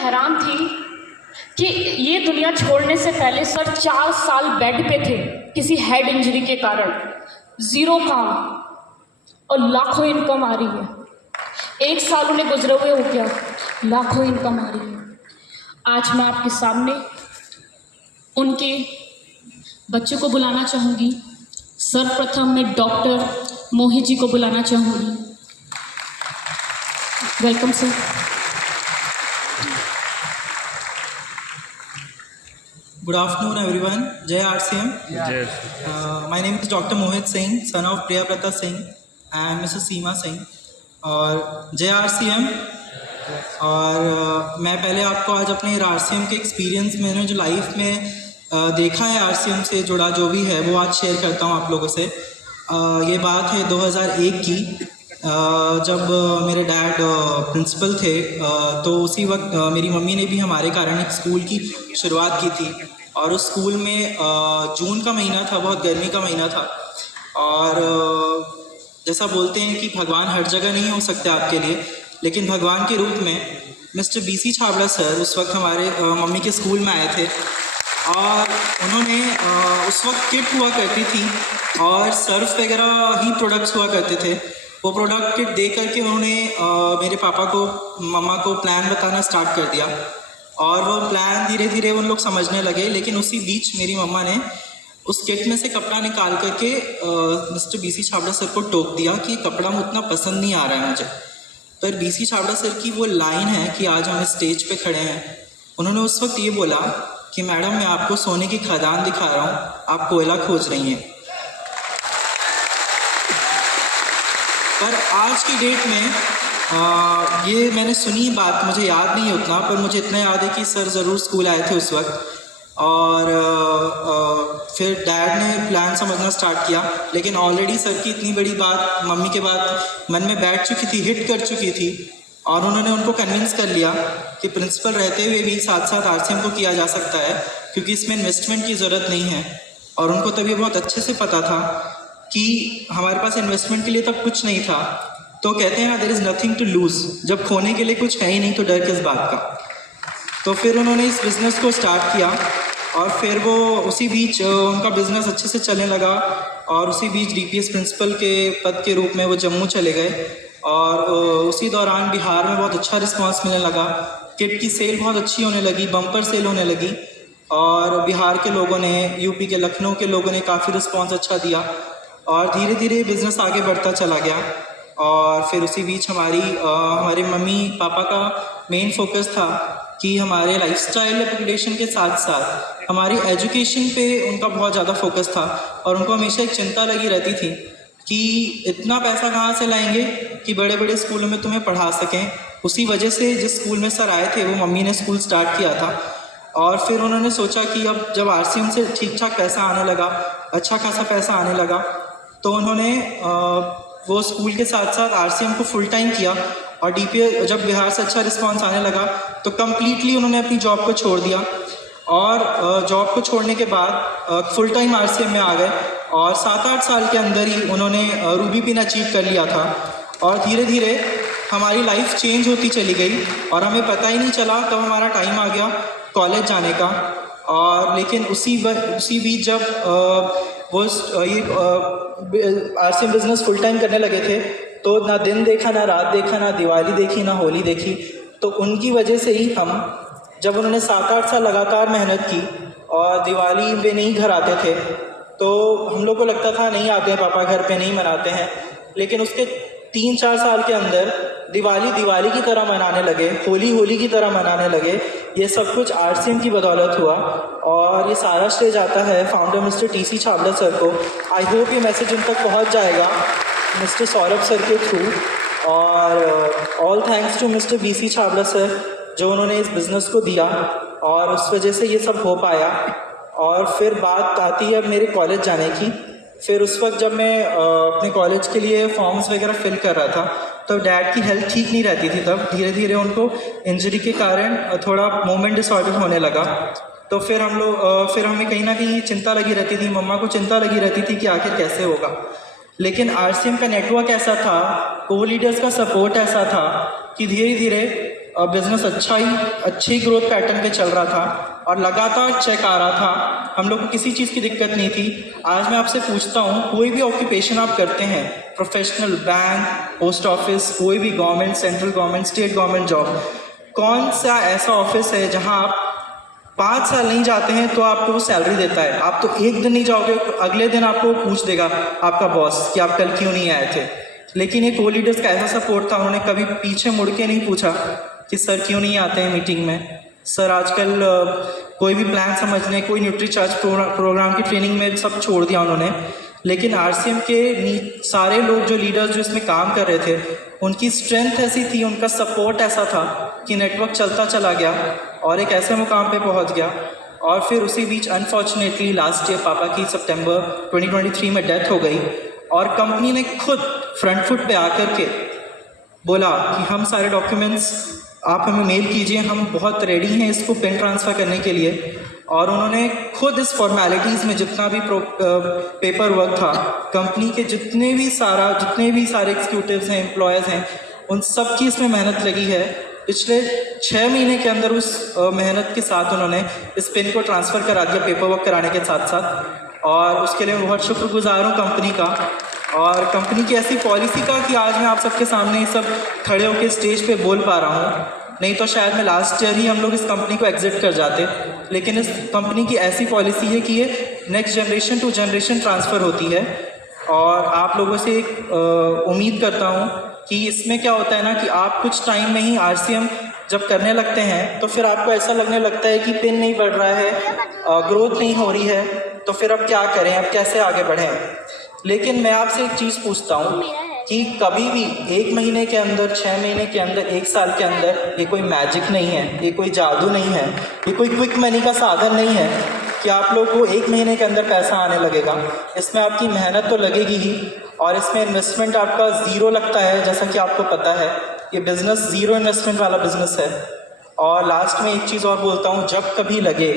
हैरान थी कि ये दुनिया छोड़ने से पहले सर 4 साल बेड पे थे किसी हेड इंजरी के कारण, ज़ीरो काम और लाखों इनकम आ रही है। 1 साल उन्हें गुजरे हुए हो गया, लाखों इनकम आ रही है। आज मैं आपके सामने उनके बच्चे को बुलाना चाहूँगी। सर्वप्रथम मैं डॉक्टर मोहित जी को बुलाना चाहूँगी। Welcome sir. Good afternoon, everyone. Jai RCM. Yes. My name is Dr. Mohit Singh, son of Priyaprata Singh and Mrs. Seema Singh. और जय RCM. और मैं पहले आपको आज अपने RCM के एक्सपीरियंस मैंने जो लाइफ में देखा है RCM से जुड़ा जो भी है वो आज शेयर करता हूँ आप लोगों से। ये बात है 2001 की, जब मेरे डैड प्रिंसिपल थे, तो उसी वक्त मेरी मम्मी ने भी हमारे कारण एक स्कूल की शुरुआत की थी। और उस स्कूल में जून का महीना था, बहुत गर्मी का महीना था। और जैसा बोलते हैं कि भगवान हर जगह नहीं हो सकते आपके लिए, लेकिन भगवान के रूप में मिस्टर BC छाबड़ा सर उस वक्त हमारे मम्मी के स्कूल में आए थे। और उन्होंने उस वक्त किट हुआ करती थी और सर्फ वगैरह ही प्रोडक्ट्स हुआ करते थे। वो प्रोडक्ट किट दे करके उन्होंने मेरे पापा को, मम्मा को प्लान बताना स्टार्ट कर दिया। और वो प्लान धीरे धीरे उन लोग समझने लगे। लेकिन उसी बीच मेरी मम्मा ने उस किट में से कपड़ा निकाल करके मिस्टर BC छाबड़ा सर को टोक दिया कि कपड़ा उतना पसंद नहीं आ रहा है मुझे। पर BC छाबड़ा सर की वो लाइन है कि आज हम इस स्टेज पे खड़े हैं। उन्होंने उस वक्त ये बोला कि मैडम, मैं आपको सोने की खदान दिखा रहा हूँ, आप कोयला खोज रही हैं। पर आज की डेट में ये मैंने सुनी बात, मुझे याद नहीं उतना, पर मुझे इतना याद है कि सर ज़रूर स्कूल आए थे उस वक्त। और फिर डैड ने प्लान समझना स्टार्ट किया। लेकिन ऑलरेडी सर की इतनी बड़ी बात मम्मी के बाद मन में बैठ चुकी थी, हिट कर चुकी थी। और उन्होंने उनको कन्विंस कर लिया कि प्रिंसिपल रहते हुए भी साथ साथ RCM को किया जा सकता है, क्योंकि इसमें इन्वेस्टमेंट की ज़रूरत नहीं है। और उनको तभी बहुत अच्छे से पता था कि हमारे पास इन्वेस्टमेंट के लिए तब कुछ नहीं था। तो कहते हैं ना, there is nothing to lose. जब खोने के लिए कुछ है ही नहीं तो डर किस बात का। तो फिर उन्होंने इस बिज़नेस को स्टार्ट किया। और फिर वो उसी बीच उनका बिज़नेस अच्छे से चलने लगा। और उसी बीच DPS प्रिंसिपल के पद के रूप में वो जम्मू चले गए। और उसी दौरान बिहार में बहुत अच्छा रिस्पांस मिलने लगा। किट की सेल बहुत अच्छी होने लगी, बम्पर सेल होने लगी। और बिहार के लोगों ने, यूपी के लखनऊ के लोगों ने काफ़ी रिस्पांस अच्छा दिया। और धीरे धीरे बिज़नेस आगे बढ़ता चला गया। और फिर उसी बीच हमारे मम्मी पापा का मेन फोकस था कि हमारे लाइफस्टाइल अपग्रेडेशन के साथ साथ हमारी एजुकेशन पे उनका बहुत ज़्यादा फोकस था। और उनको हमेशा एक चिंता लगी रहती थी कि इतना पैसा कहाँ से लाएंगे कि बड़े बड़े स्कूलों में तुम्हें पढ़ा सकें। उसी वजह से जिस स्कूल में सर आए थे वो मम्मी ने स्कूल स्टार्ट किया था। और फिर उन्होंने सोचा कि अब जब RCM से ठीक ठाक पैसा आने लगा, अच्छा खासा पैसा आने लगा, तो उन्होंने वो स्कूल के साथ साथ RCM को फुल टाइम किया। और DPS जब बिहार से अच्छा रिस्पांस आने लगा तो कम्प्लीटली उन्होंने अपनी जॉब को छोड़ दिया। और जॉब को छोड़ने के बाद फुल टाइम RCM में आ गए। और 7-8 साल के अंदर ही उन्होंने रूबी पिन अचीव कर लिया था। और धीरे धीरे हमारी लाइफ चेंज होती चली गई और हमें पता ही नहीं चला कब हमारा टाइम आ गया कॉलेज जाने का। और लेकिन उसी बीच जब वो ये RCM बिज़नेस फुल टाइम करने लगे थे, तो ना दिन देखा, ना रात देखा, ना दिवाली देखी, ना होली देखी। तो उनकी वजह से ही हम, जब उन्होंने 7-8 साल लगातार मेहनत की और दिवाली पे नहीं घर आते थे, तो हम लोग को लगता था नहीं आते हैं पापा घर पे, नहीं मनाते हैं। लेकिन उसके 3-4 साल के अंदर दिवाली की तरह मनाने लगे, होली की तरह मनाने लगे। ये सब कुछ RCM की बदौलत हुआ। और ये सारा श्रेय जाता है founder mister TC Chhabra sir को। आई होप ये मैसेज उन तक पहुंच जाएगा मिस्टर सौरभ सर के थ्रू। और all thanks to mister BC Chhabra sir, जो उन्होंने इस बिज़नेस को दिया और उस वजह से ये सब हो पाया। और फिर बात आती है अब मेरे कॉलेज जाने की। फिर उस वक्त जब मैं अपने कॉलेज के लिए फॉर्म्स वगैरह फिल कर रहा था, तो डैड की हेल्थ ठीक नहीं रहती थी। तब धीरे धीरे उनको इंजरी के कारण थोड़ा मूवमेंट डिसऑर्डर होने लगा। तो फिर हमें कहीं ना कहीं चिंता लगी रहती थी, मम्मा को चिंता लगी रहती थी कि आखिर कैसे होगा। लेकिन RCM का नेटवर्क ऐसा था, को लीडर्स का सपोर्ट ऐसा था कि धीरे धीरे बिज़नेस अच्छी ग्रोथ पैटर्न पे चल रहा था और लगातार चेक आ रहा था, हम लोग को किसी चीज़ की दिक्कत नहीं थी। आज मैं आपसे पूछता हूँ, कोई भी ऑक्यूपेशन आप करते हैं, प्रोफेशनल, बैंक, पोस्ट ऑफिस, कोई भी government, central government, state government job, कौन सा ऐसा ऑफिस है जहाँ आप 5 साल नहीं जाते हैं तो आपको वो सैलरी देता है? आप तो एक दिन नहीं जाओगे, अगले दिन आपको पूछ देगा आपका बॉस कि आप कल क्यों नहीं आए थे। लेकिन ये को-लीडर्स का ऐसा सपोर्ट था, उन्होंने कभी पीछे मुड़ के नहीं पूछा कि सर क्यों नहीं आते हैं मीटिंग में। सर आजकल कोई भी प्लान समझने, कोई न्यूट्रीचार्ज प्रोग्राम की ट्रेनिंग में सब छोड़ दिया उन्होंने। लेकिन आरसीएम के सारे लोग जो लीडर्स जो इसमें काम कर रहे थे, उनकी स्ट्रेंथ ऐसी थी, उनका सपोर्ट ऐसा था कि नेटवर्क चलता चला गया और एक ऐसे मुकाम पे पहुंच गया। और फिर उसी बीच अनफॉर्चुनेटली लास्ट ईयर पापा की सितंबर 2023 में डेथ हो गई और कंपनी ने खुद फ्रंट फुट पे आकर के बोला कि हम सारे डॉक्यूमेंट्स आप हमें मेल कीजिए, हम बहुत रेडी हैं इसको पेन ट्रांसफ़र करने के लिए। और उन्होंने खुद इस फॉर्मेलिटीज़ में जितना भी पेपर वर्क था, कंपनी के जितने भी सारे एग्जीक्यूटिव्स हैं, एम्प्लॉयज़ हैं, उन सब की इसमें मेहनत लगी है। पिछले 6 महीने के अंदर उस मेहनत के साथ उन्होंने इस पेन को ट्रांसफ़र करा दिया पेपर वर्क कराने के साथ साथ, और उसके लिए मैं बहुत शुक्रगुजार हूँ कंपनी का और कंपनी की ऐसी पॉलिसी का कि आज मैं आप सबके सामने सब खड़े होकर स्टेज पे बोल पा रहा हूँ। नहीं तो शायद मैं लास्ट ईयर ही हम लोग इस कंपनी को एग्जिट कर जाते। लेकिन इस कंपनी की ऐसी पॉलिसी है कि ये next generation to generation transfer होती है। और आप लोगों से एक उम्मीद करता हूँ कि इसमें क्या होता है ना कि आप कुछ टाइम में ही आरसीएम जब करने लगते हैं तो फिर आपको ऐसा लगने लगता है कि पिन नहीं बढ़ रहा है, ग्रोथ नहीं हो रही है, तो फिर अब क्या करें, अब कैसे आगे बढ़ें। लेकिन मैं आपसे एक चीज़ पूछता हूँ कि कभी भी 1 महीने के अंदर, 6 महीने के अंदर, 1 साल के अंदर ये कोई मैजिक नहीं है, ये कोई जादू नहीं है, ये कोई क्विक मनी का साधन नहीं है कि आप लोग को 1 महीने के अंदर पैसा आने लगेगा। इसमें आपकी मेहनत तो लगेगी ही और इसमें इन्वेस्टमेंट आपका ज़ीरो लगता है। जैसा कि आपको पता है ये बिज़नेस ज़ीरो इन्वेस्टमेंट वाला बिज़नेस है। और लास्ट में एक चीज़ और बोलता हूँ, जब कभी लगे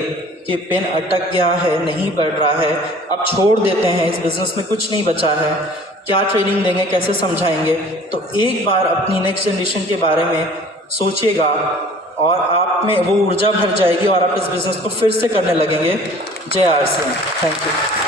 कि पेन अटक गया है, नहीं बढ़ रहा है, अब छोड़ देते हैं, इस बिज़नेस में कुछ नहीं बचा है, क्या ट्रेनिंग देंगे, कैसे समझाएंगे, तो एक बार अपनी नेक्स्ट जनरेशन के बारे में सोचिएगा और आप में वो ऊर्जा भर जाएगी और आप इस बिज़नेस को फिर से करने लगेंगे। जय आरसीएम। Thank you.